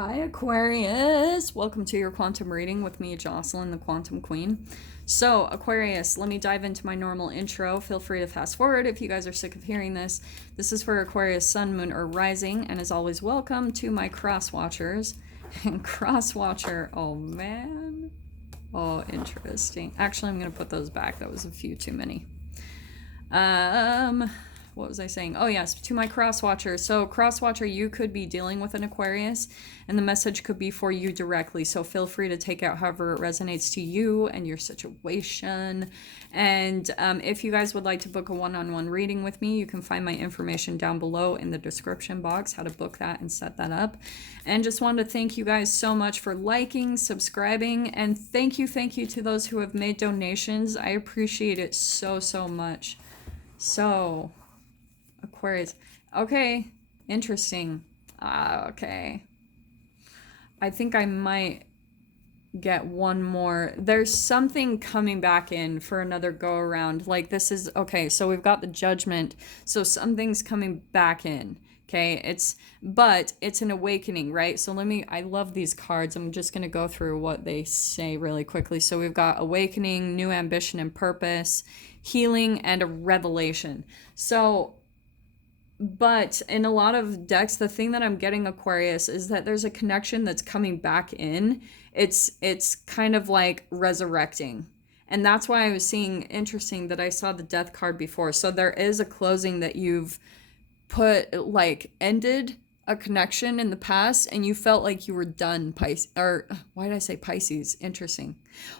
Hi Aquarius, welcome to your quantum reading with me, Jocelyn, the Quantum Queen. So Aquarius, let me dive into my normal intro. Feel free to fast forward if you guys are sick of hearing this. This is for Aquarius Sun, Moon, or Rising, and as always, welcome to my cross watchers. And cross watcher, oh man, oh interesting. Actually, I'm gonna put those back. That was a few too many. What was I saying? Oh yes, to my cross watcher. So cross watcher, you could be dealing with an Aquarius and the message could be for you directly. So feel free to take out however it resonates to you and your situation. And if you guys would like to book a one-on-one reading with me, you can find my information down below in the description box, how to book that and set that up. And just wanted to thank you guys so much for liking, subscribing, and thank you to those who have made donations. I appreciate it so much. So Aquarius. Okay, interesting. Okay. I think I might get one more. There's something coming back in for another go around. Like this is, okay, so we've got the Judgment. So something's coming back in. Okay, but it's an awakening, right? So I love these cards. I'm just going to go through what they say really quickly. So we've got awakening, new ambition and purpose, healing, and a revelation. So, but in a lot of decks, the thing that I'm getting, Aquarius, is that there's a connection that's coming back in. It's kind of like resurrecting. And that's why I was seeing, interesting that I saw the Death card before. So there is a closing that you've ended a connection in the past and you felt like you were done, Pisces. Or why did I say Pisces? Interesting.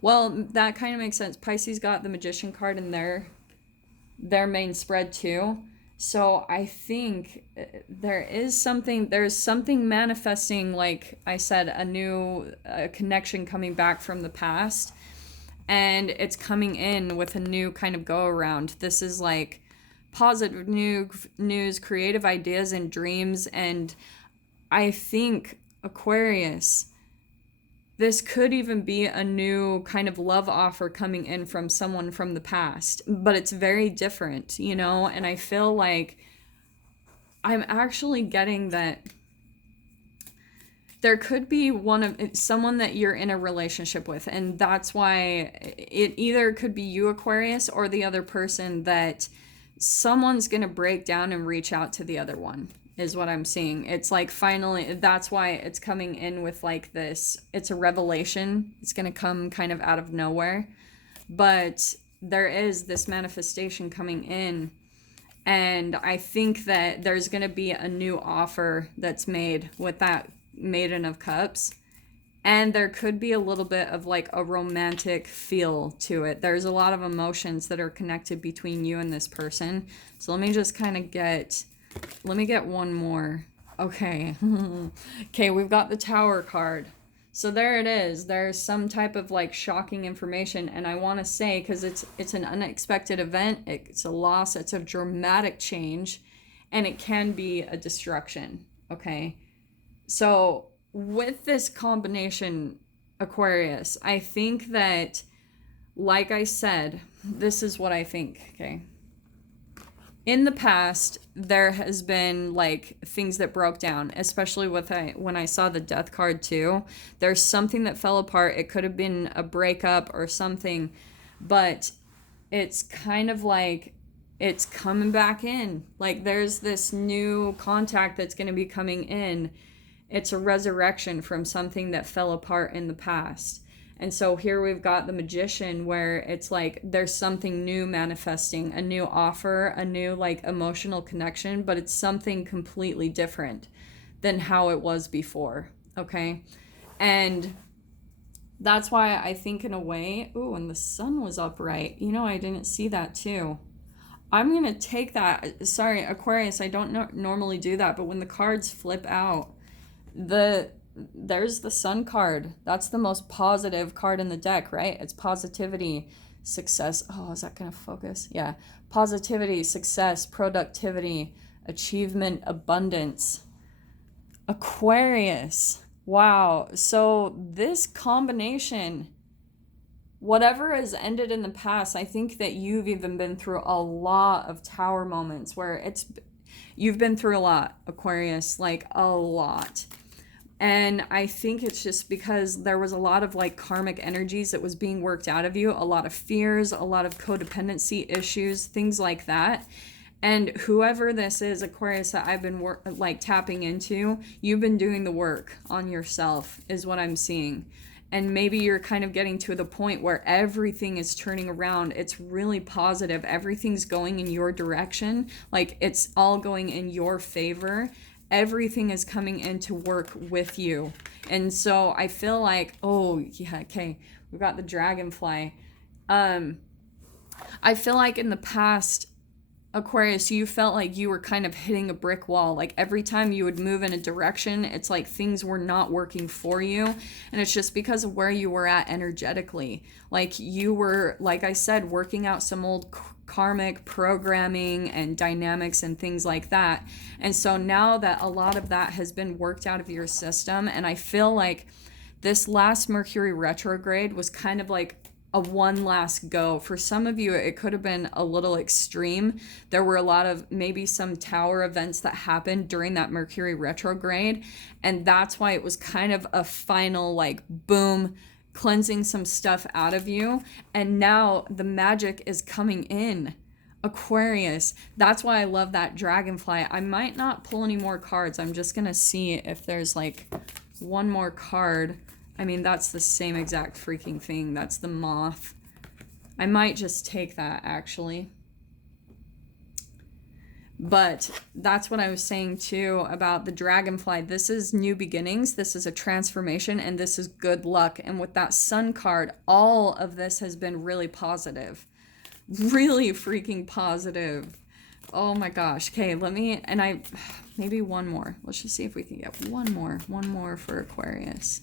Well, that kind of makes sense. Pisces got the Magician card in their main spread too. So I think there's something manifesting, like I said, a connection coming back from the past, and it's coming in with a new kind of go around. This is like positive news, creative ideas and dreams. And I think, Aquarius, this could even be a new kind of love offer coming in from someone from the past, but it's very different, and I feel like I'm actually getting that there could be someone that you're in a relationship with, and that's why it either could be you, Aquarius, or the other person, that someone's going to break down and reach out to the other one, is what I'm seeing. It's like finally, that's why it's coming in with like this. It's a revelation. It's going to come kind of out of nowhere. But there is this manifestation coming in. And I think that there's going to be a new offer that's made with that Maiden of Cups. And there could be a little bit of like a romantic feel to it. There's a lot of emotions that are connected between you and this person. So let me just kind of get one more. Okay. Okay, we've got the Tower card. So there it is. There's some type of like shocking information. And I want to say, because it's an unexpected event, it's a loss, it's a dramatic change, and it can be a destruction. Okay. So with this combination, Aquarius, I think that, like I said, this is what I think, okay? In the past, there has been like things that broke down, especially when I saw the Death card too. There's something that fell apart. It could have been a breakup or something, but it's kind of like it's coming back in. Like there's this new contact that's going to be coming in. It's a resurrection from something that fell apart in the past. And so here we've got the Magician, where it's like there's something new manifesting, a new offer, a new like emotional connection, but it's something completely different than how it was before, okay? And that's why I think in a way, and the sun was upright. I didn't see that too. I'm going to take that. Sorry, Aquarius, I don't normally do that, but when the cards flip out, there's the Sun card. That's the most positive card in the deck, right? It's positivity, success. Oh, is that going to focus? Yeah. Positivity, success, productivity, achievement, abundance. Aquarius. Wow. So this combination, whatever has ended in the past, I think that you've even been through a lot of Tower moments where you've been through a lot, Aquarius, like a lot. And I think it's just because there was a lot of like karmic energies that was being worked out of you, a lot of fears, a lot of codependency issues, things like that. And whoever this is, Aquarius, that I've been like tapping into, you've been doing the work on yourself, is what I'm seeing. And maybe you're kind of getting to the point where everything is turning around. It's really positive. Everything's going in your direction. Like it's all going in your favor. Everything is coming in to work with you. And so I feel like, oh, yeah, okay, we've got the dragonfly. I feel like in the past, Aquarius, you felt like you were kind of hitting a brick wall. Like every time you would move in a direction, it's like things were not working for you. And it's just because of where you were at energetically. Like you were, like I said, working out some old karmic programming and dynamics and things like that. And so now that a lot of that has been worked out of your system, and I feel like this last Mercury retrograde was kind of like a one last go. For some of you, it could have been a little extreme. There were a lot of maybe some tower events that happened during that Mercury retrograde. And that's why it was kind of a final like boom, cleansing some stuff out of you. And now the magic is coming in. Aquarius. That's why I love that dragonfly. I might not pull any more cards. I'm just going to see if there's like one more card. I mean, that's the same exact freaking thing. That's the moth. I might just take that, actually. But that's what I was saying, too, about the dragonfly. This is new beginnings. This is a transformation, and this is good luck. And with that sun card, all of this has been really positive. Really freaking positive. Oh, my gosh. Okay, maybe one more. Let's just see if we can get one more for Aquarius.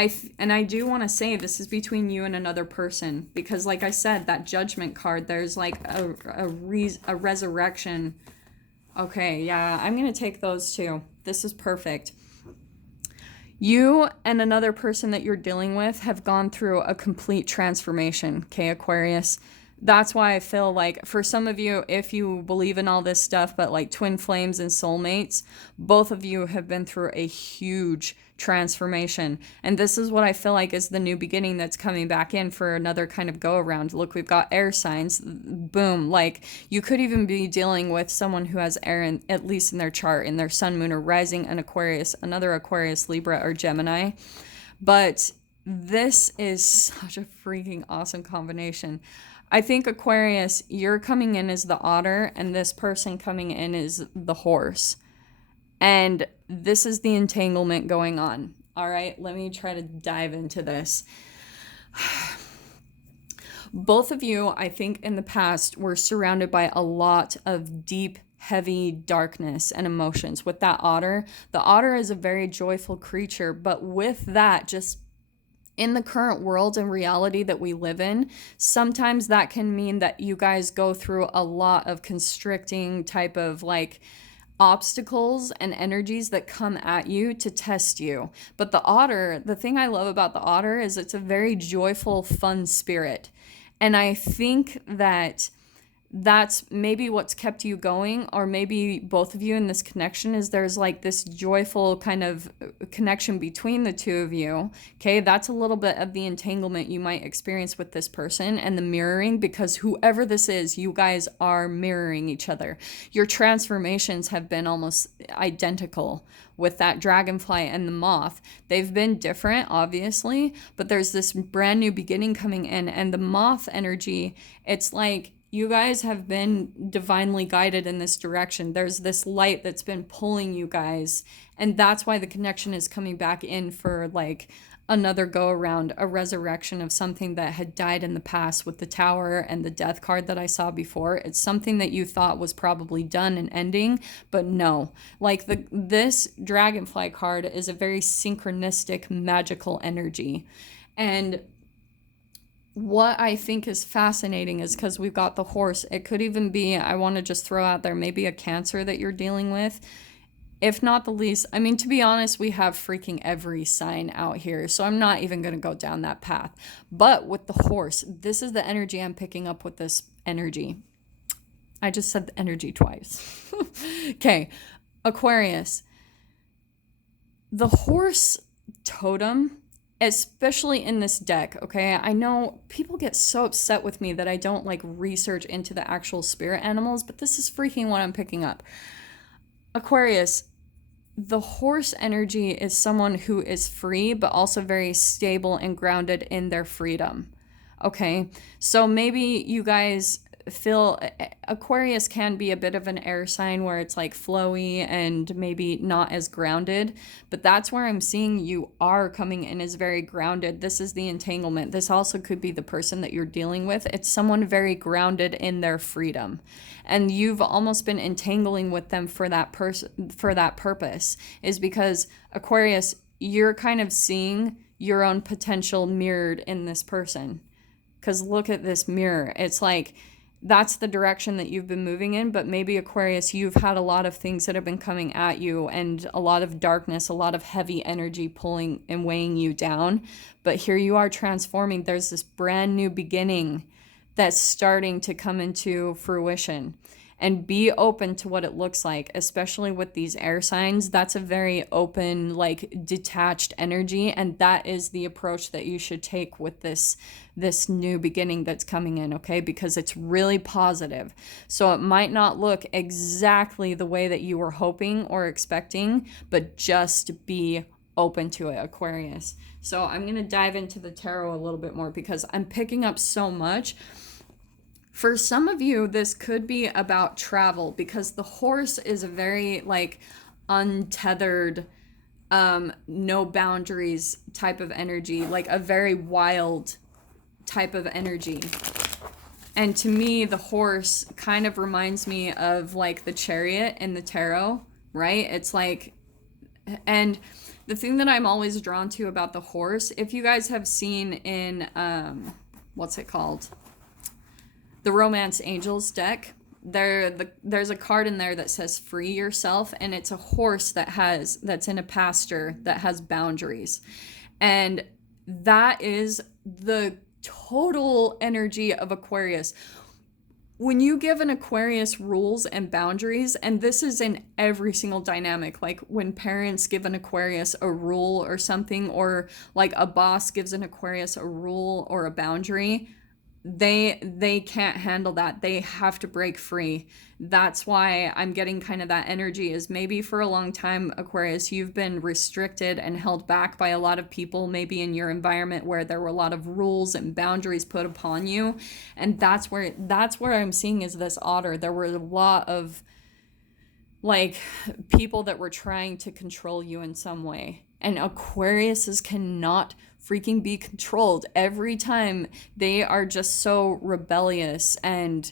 I do want to say this is between you and another person, because like I said, that judgment card, there's like a resurrection. Okay, yeah, I'm going to take those two. This is perfect. You and another person that you're dealing with have gone through a complete transformation, okay, Aquarius? That's why I feel like for some of you, if you believe in all this stuff, but like twin flames and soulmates, both of you have been through a huge transformation. And this is what I feel like is the new beginning that's coming back in for another kind of go around. Look, we've got air signs. Boom. Like you could even be dealing with someone who has air in, at least in their chart, in their sun, moon, or rising, an Aquarius, another Aquarius, Libra, or Gemini. But this is such a freaking awesome combination. I think Aquarius, you're coming in as the otter, and this person coming in is the horse. And this is the entanglement going on. All right, let me try to dive into this. Both of you, I think in the past, were surrounded by a lot of deep, heavy darkness and emotions. With that otter, the otter is a very joyful creature, but with that, just in the current world and reality that we live in, sometimes that can mean that you guys go through a lot of constricting type of like obstacles and energies that come at you to test you. But the otter, the thing I love about the otter is it's a very joyful, fun spirit. And I think that that's maybe what's kept you going, or maybe both of you in this connection is there's like this joyful kind of connection between the two of you. Okay, that's a little bit of the entanglement you might experience with this person and the mirroring, because whoever this is, you guys are mirroring each other. Your transformations have been almost identical with that dragonfly and the moth. They've been different, obviously, but there's this brand new beginning coming in, and the moth energy, it's like you guys have been divinely guided in this direction. There's this light that's been pulling you guys, and that's why the connection is coming back in for like another go around, a resurrection of something that had died in the past with the tower and the death card that I saw before. It's something that you thought was probably done and ending, but no. Like this dragonfly card is a very synchronistic, magical energy. And what I think is fascinating is because we've got the horse. It could even be, I want to just throw out there, maybe a Cancer that you're dealing with. If not the least, I mean, to be honest, we have freaking every sign out here. So I'm not even going to go down that path. But with the horse, this is the energy I'm picking up with this energy. I just said the energy twice. Okay. Aquarius, the horse totem, especially in this deck, okay? I know people get so upset with me that I don't like research into the actual spirit animals, but this is freaking what I'm picking up. Aquarius, the horse energy is someone who is free, but also very stable and grounded in their freedom. Okay, so maybe you guys feel Aquarius can be a bit of an air sign where it's like flowy and maybe not as grounded, but that's where I'm seeing you are coming in as very grounded. This is the entanglement. This also could be the person that you're dealing with. It's someone very grounded in their freedom, and you've almost been entangling with them for that purpose, is because Aquarius, you're kind of seeing your own potential mirrored in this person. Because look at this mirror. It's like that's the direction that you've been moving in, but maybe Aquarius, you've had a lot of things that have been coming at you and a lot of darkness, a lot of heavy energy pulling and weighing you down. But here you are transforming. There's this brand new beginning that's starting to come into fruition. And be open to what it looks like, especially with these air signs. That's a very open, like detached energy, and that is the approach that you should take with this new beginning that's coming in, okay? Because it's really positive. So it might not look exactly the way that you were hoping or expecting, but just be open to it, Aquarius. So I'm going to dive into the tarot a little bit more because I'm picking up so much. For some of you, this could be about travel because the horse is a very like untethered, no boundaries type of energy, like a very wild type of energy. And to me, the horse kind of reminds me of like the Chariot in the tarot, right? It's like, and the thing that I'm always drawn to about the horse, if you guys have seen in, what's it called? The Romance Angels deck, there's a card in there that says free yourself, and it's a horse that's in a pasture that has boundaries. And that is the total energy of Aquarius. When you give an Aquarius rules and boundaries, and this is in every single dynamic, like when parents give an Aquarius a rule or something, or like a boss gives an Aquarius a rule or a boundary, they can't handle that. They have to break free. That's why I'm getting kind of that energy, is maybe for a long time, Aquarius, you've been restricted and held back by a lot of people, maybe in your environment where there were a lot of rules and boundaries put upon you. And that's where I'm seeing is this otter. There were a lot of like people that were trying to control you in some way. And Aquariuses cannot freaking be controlled. Every time they are just so rebellious and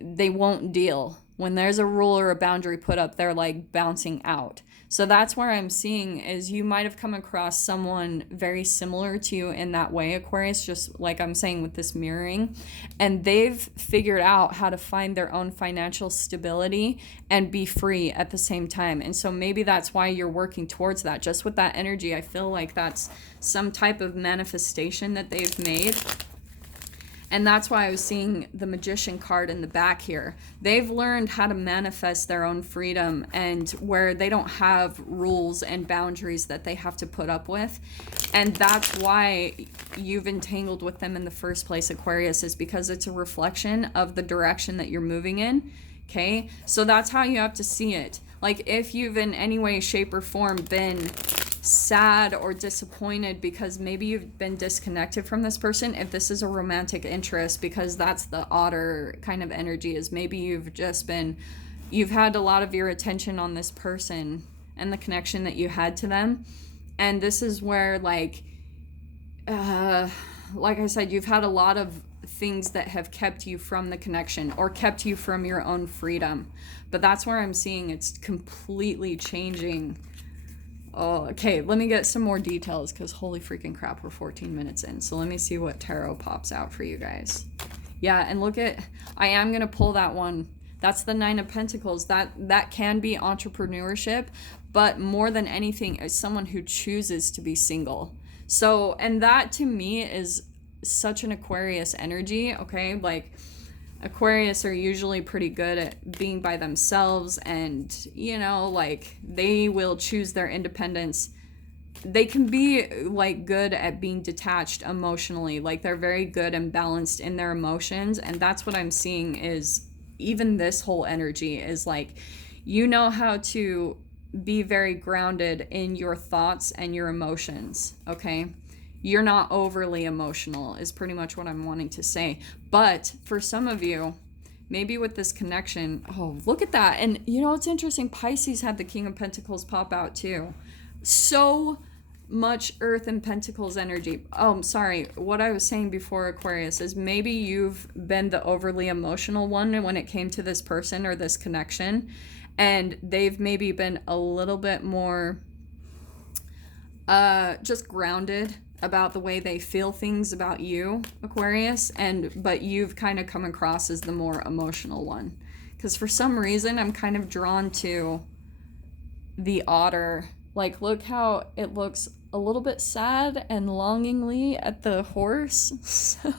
they won't deal. When there's a rule or a boundary put up, they're like bouncing out. So that's where I'm seeing is you might have come across someone very similar to you in that way, Aquarius, just like I'm saying with this mirroring. And they've figured out how to find their own financial stability and be free at the same time. And so maybe that's why you're working towards that. Just with that energy, I feel like that's some type of manifestation that they've made. And that's why I was seeing the Magician card in the back here. They've learned how to manifest their own freedom, and where they don't have rules and boundaries that they have to put up with. And that's why you've entangled with them in the first place, Aquarius, is because it's a reflection of the direction that you're moving in. Okay? So that's how you have to see it. Like if you've in any way, shape, or form been sad or disappointed because maybe you've been disconnected from this person, if this is a romantic interest, because that's the otter kind of energy, is maybe you've had a lot of your attention on this person and the connection that you had to them. And this is where like I said, you've had a lot of things that have kept you from the connection or kept you from your own freedom. But that's where I'm seeing it's completely changing. Oh, okay, let me get some more details because holy freaking crap, we're 14 minutes in. So let me see what tarot pops out for you guys. Yeah, and look at, I am going to pull that one. That's the Nine of Pentacles. That can be entrepreneurship, but more than anything is someone who chooses to be single. So, and that to me is such an Aquarius energy, okay? Like Aquarius are usually pretty good at being by themselves, and, you know, like, they will choose their independence. They can be, like, good at being detached emotionally. Like, they're very good and balanced in their emotions, and that's what I'm seeing is even this whole energy is, like, you know how to be very grounded in your thoughts and your emotions, okay? You're not overly emotional is pretty much what I'm wanting to say. But for some of you, maybe with this connection, oh, look at that. And you know what's interesting? Pisces had the King of Pentacles pop out too. So much Earth and Pentacles energy. Oh, I'm sorry. What I was saying before, Aquarius, is maybe you've been the overly emotional one when it came to this person or this connection. And they've maybe been a little bit more just grounded about the way they feel things about you, Aquarius, but you've kind of come across as the more emotional one. Because for some reason, I'm kind of drawn to the otter. Like, look how it looks a little bit sad and longingly at the horse. So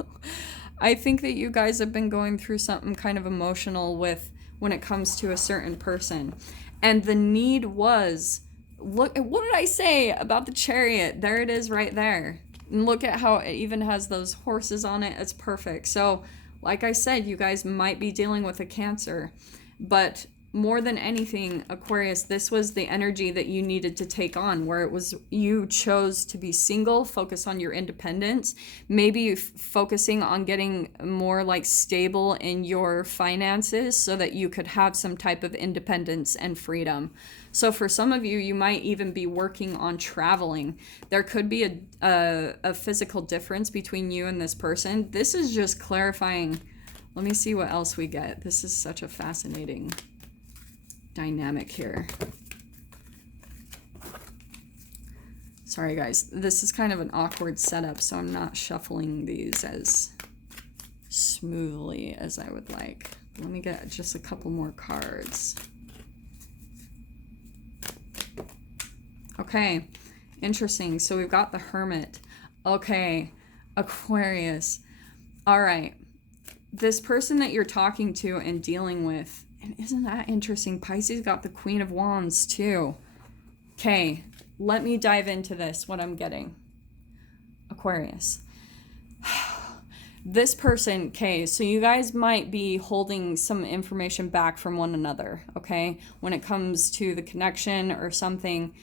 I think that you guys have been going through something kind of emotional with when it comes to a certain person. And the need was, look, what did I say about the chariot? There it is right there. And look at how it even has those horses on it. It's perfect. So, like I said, you guys might be dealing with a Cancer. But more than anything, Aquarius, this was the energy that you needed to take on, where it was you chose to be single, focus on your independence, maybe focusing on getting more like stable in your finances so that you could have some type of independence and freedom. So for some of you, you might even be working on traveling. There could be a physical difference between you and this person. This is just clarifying. Let me see what else we get. This is such a fascinating dynamic here. Sorry guys, this is kind of an awkward setup, so I'm not shuffling these as smoothly as I would like. Let me get just a couple more cards. Okay, interesting. So we've got the Hermit. Okay, Aquarius. All right. This person that you're talking to and dealing with, and isn't that interesting? Pisces got the Queen of Wands too. Okay, let me dive into this, what I'm getting. Aquarius. This person, okay, so you guys might be holding some information back from one another, okay? When it comes to the connection or something,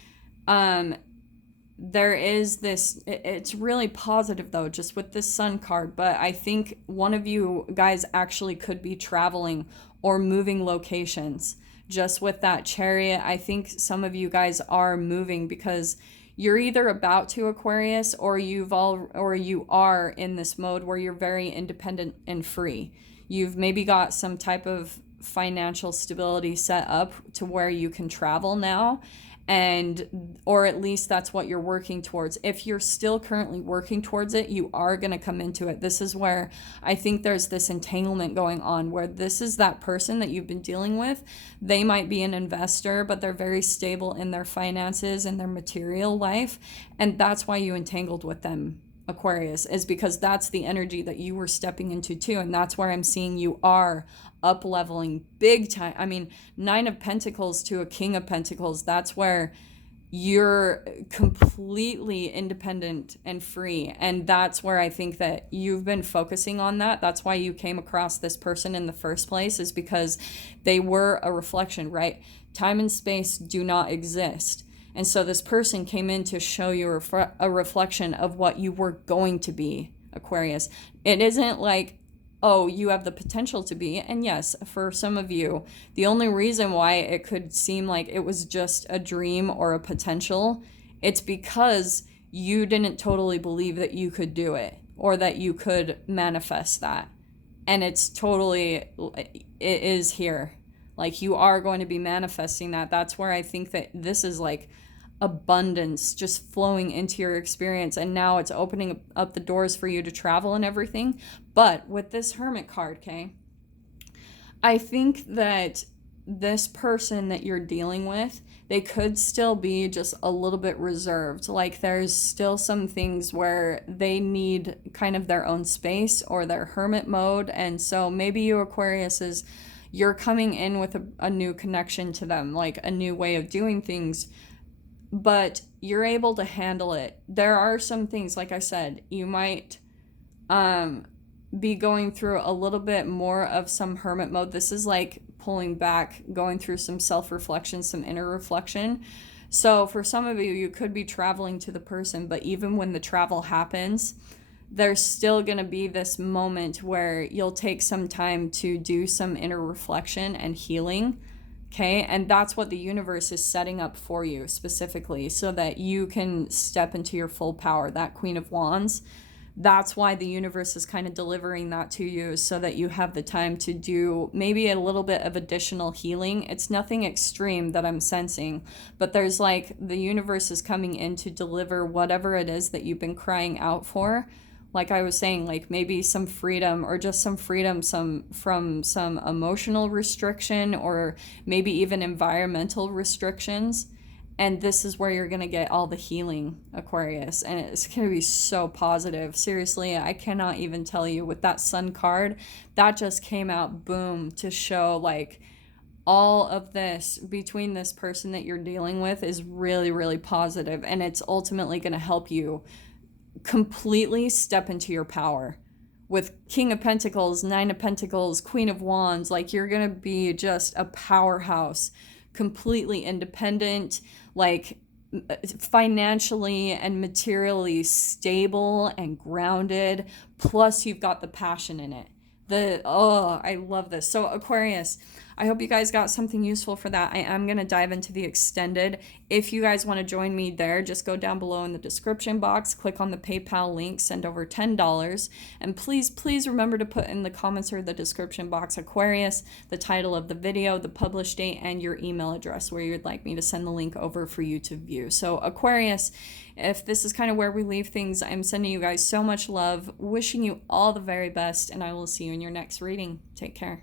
there is this, it's really positive though, just with this Sun card, but I think one of you guys actually could be traveling or moving locations. Just with that Chariot, I think some of you guys are moving because you're either about to, Aquarius, or you are in this mode where you're very independent and free. You've maybe got some type of financial stability set up to where you can travel now, or at least that's what you're working towards. If you're still currently working towards it, you are going to come into it. This is where I think there's this entanglement going on, where this is that person that you've been dealing with. They might be an investor, but they're very stable in their finances and their material life, and that's why you entangled with them, Aquarius, is because that's the energy that you were stepping into too. And that's where I'm seeing you are up leveling big time. I mean, 9 of Pentacles to a King of Pentacles, that's where you're completely independent and free. And that's where I think that you've been focusing on that. That's why you came across this person in the first place, is because they were a reflection, right? Time and space do not exist. And so this person came in to show you a reflection of what you were going to be, Aquarius. It isn't like, oh, you have the potential to be. And yes, for some of you, the only reason why it could seem like it was just a dream or a potential, it's because you didn't totally believe that you could do it or that you could manifest that. And it is here. Like, you are going to be manifesting that. That's where I think that this is like abundance just flowing into your experience, and now it's opening up the doors for you to travel and everything. But with this Hermit card, okay, I think that this person that you're dealing with, they could still be just a little bit reserved. Like there's still some things where they need kind of their own space or their hermit mode. And so maybe you Aquarius is, you're coming in with a new connection to them, like a new way of doing things, but you're able to handle it. There are some things, like I said, you might be going through a little bit more of some hermit mode. This is like pulling back, going through some self-reflection, some inner reflection. So for some of you, you could be traveling to the person, but even when the travel happens, there's still going to be this moment where you'll take some time to do some inner reflection and healing. Okay, and that's what the universe is setting up for you specifically, so that you can step into your full power, that Queen of Wands. That's why the universe is kind of delivering that to you, so that you have the time to do maybe a little bit of additional healing. It's nothing extreme that I'm sensing, but there's like the universe is coming in to deliver whatever it is that you've been crying out for. Like I was saying, like maybe some freedom, or just some freedom from some emotional restriction, or maybe even environmental restrictions. And this is where you're going to get all the healing, Aquarius. And it's going to be so positive. Seriously, I cannot even tell you, with that Sun card, that just came out, boom, to show like all of this between this person that you're dealing with is really, really positive. And it's ultimately going to help you completely step into your power. With King of Pentacles, Nine of Pentacles, Queen of Wands, like you're going to be just a powerhouse, completely independent, like financially and materially stable and grounded. Plus you've got the passion in it. I love this. So Aquarius, I hope you guys got something useful for that. I am going to dive into the extended. If you guys want to join me there, just go down below in the description box, click on the PayPal link, send over $10. And please remember to put in the comments or the description box, Aquarius, the title of the video, the published date, and your email address where you'd like me to send the link over for you to view. So Aquarius, if this is kind of where we leave things, I'm sending you guys so much love, wishing you all the very best, and I will see you in your next reading. Take care.